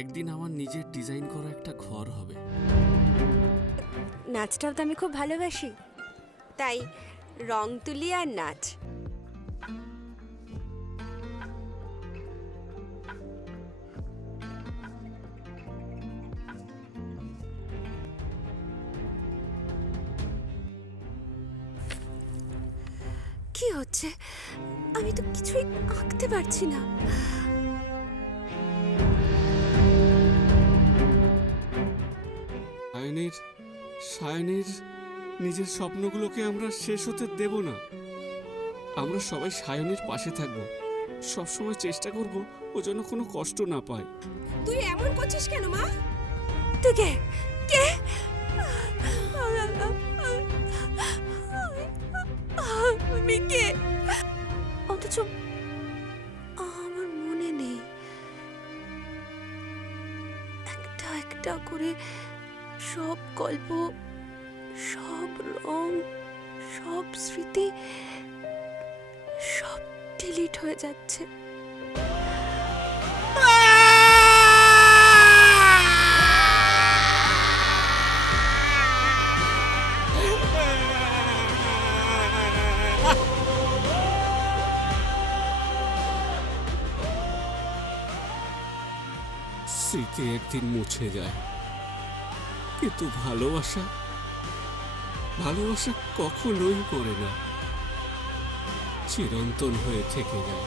একদিন আমার নিজের ডিজাইন করা একটা ঘর হবে। নাচটাও তো আমি খুব ভালোবাসি, তাই রং তুলি আর নাচ। কি হচ্ছে? আমি তো কিছুই আঁকতে পারছি না। সায়নের নিজের স্বপ্নগুলোকে আমরা শেষ হতে দেব না। আমরা সবাই সায়নের পাশে থাকবো, সবসময় চেষ্টা করব ও যেন কোনো কষ্ট না পায়। তুই এমন করছিস কেন মা? তুই কে? কে? আমি কে? অথচ আমার মনে নেই। একটা একটা করে সব গল্প, সব রং, সব স্মৃতি সব ডিলিট হয়ে যাচ্ছে। স্মৃতি একদিন মুছে যায়, কিন্তু ভালোবাসা কখনোই করে না, চিরন্তন হয়ে থেকে যায়।